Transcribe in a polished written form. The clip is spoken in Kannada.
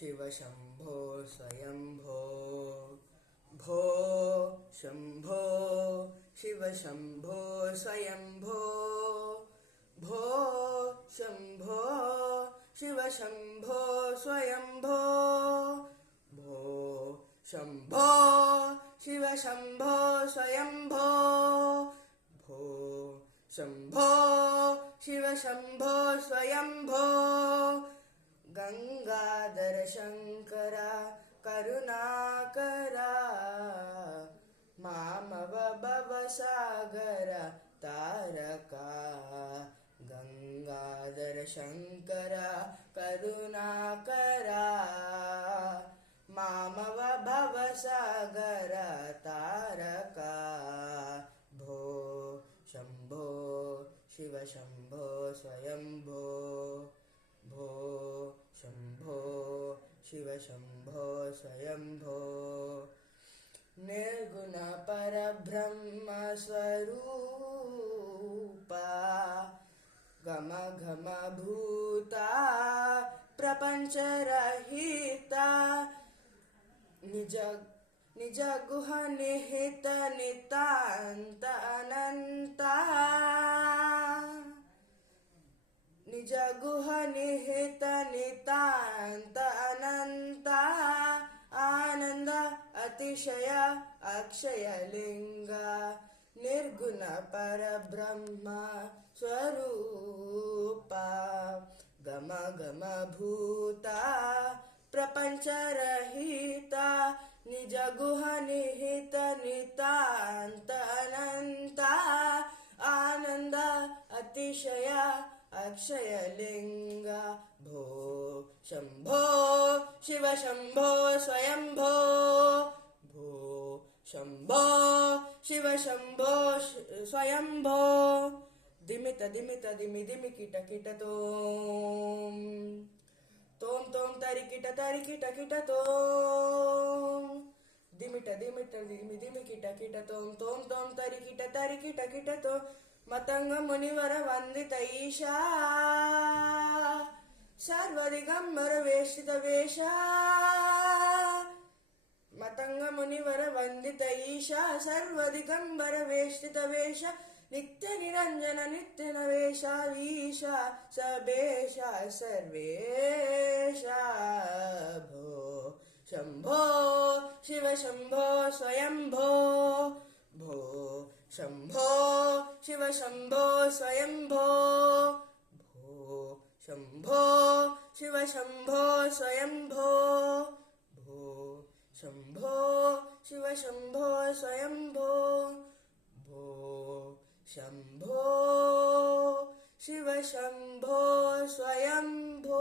ಶಿವ ಶಂಭೋ ಸ್ವಯಂಭೋ ಭೋ ಶಂಭೋ ಶಿವ ಶಂಭೋ ಸ್ವಯಂಭೋ ಭೋ ಶಂಭೋ ಶಿವ ಶಂಭೋ ಸ್ವಯಂಭೋ ಭೋ ಶಂಭೋ ಶಿವ ಶಂಭೋ ಸ್ವಯಂಭೋ ಭೋ ಶಂಭೋ ಶಿವ ಶಂಭೋ ಸ್ವಯಂಭೋ ಗಂಗಾಧರ ಶಂಕರ ಕರುಣಾಕರ ಮಾಮವ ಭವಸಾಗರ ತಾರಕ ಗಂಗಾಧರ ಶಂಕರ ಕರುಣಾಕರ ಮಾಮವ ಭವಸಾಗರ ತಾರಕ ಭೋ ಶಂಭೋ ಶಿವ ಶಂಭೋ ಸ್ವಯಂಭೋ ಭೋ ಶಂಭೋ ಶಿವ ಶಂಭೋ ಸ್ವಯಂಭೋ ನಿರ್ಗುಣ ಪರಬ್ರಹ್ಮ ಸ್ವರೂಪ ಗಮ ಘಮ ಭೂತ ಪ್ರಪಂಚರಹಿತ ನಿಜ ನಿಜ ಗುಹ ನಿಹಿತ ನಿತಾಂತ ಅನಂತ ನಿಜ ಗುಹ ನಿಹಿತ ನಿತಾಂತ ಅನಂತ ಆನಂದ ಅತಿಶಯ ಅಕ್ಷಯ ಲಿಂಗ ನಿರ್ಗುಣ ಪರಬ್ರಹ್ಮ ಸ್ವರೂಪ ಗಮ ಘಮ ಭೂತ ಪ್ರಪಂಚರಹಿತ ನಿಜ ಗುಹ ನಿಹಿತ ನಿತಾಂತ ಅನಂತ ಆನಂದ ಅತಿಶಯ ಅಕ್ಷಯ ಲಿಂಗ ಭೋ ಶಂಭೋ ಶಿವ ಶಂಭೋ ಸ್ವಯಂಭೋ ಭೋ ಶಂಭೋ ಶಿವ ಶಂಭೋ ಸ್ವಯಂಭೋ ದಿಮಿತ ದಿಮಿತ ದಿಮಿ ದಿಮಿ ಕಿಟ ಕಿಟ ತೋಂ ತೋಂ ತೋಂ ತರಿ ಕಿಟ ಕಿಟ ತೋಂ ದಿಮಿಟ ದಿಮಿಟ ದಿಮಿ ದಿಮಿ ಕಿಟ ಕಿಟ ತೋಂ ತೋಂ ತೋಂ ತರಿ ಕಿಟ ತೋ ಮತಂಗ ಮುನಿವರ ವಂದಿತ ಈಶಾ ಸರ್ವದಿಗಂಬರ ವೇಷಿತ ವೇಷ ಮತಂಗ ಮುನಿವರ ವಂದಿತ ಈಶಾ ಸರ್ವದಿಗಂಬರ ವೇಷಿತ ವೇಷ ನಿತ್ಯ ನಿರಂಜನ ನಿತ್ಯ ನವೇಶ ಈಶ ಸಬೇಶ ಸರ್ವೇಶ ಭೋ ಶಂಭೋ ಶಿವ ಶಂಭೋ ಸ್ವಯಂಭೋ ಭೋ ಶಂಭೋ ಶಿವ ಶಂಭೋ ಸ್ವಯಂಭೋ ಭೋ ಶಂಭೋ ಶಿವ ಶಂಭೋ ಸ್ವಯಂಭೋ ಭೋ ಶಂಭೋ ಶಿವ ಶಂಭೋ ಸ್ವಯಂಭೋ ಭೋ ಶಂಭೋ ಶಿವ ಶಂಭೋ ಸ್ವಯಂಭೋ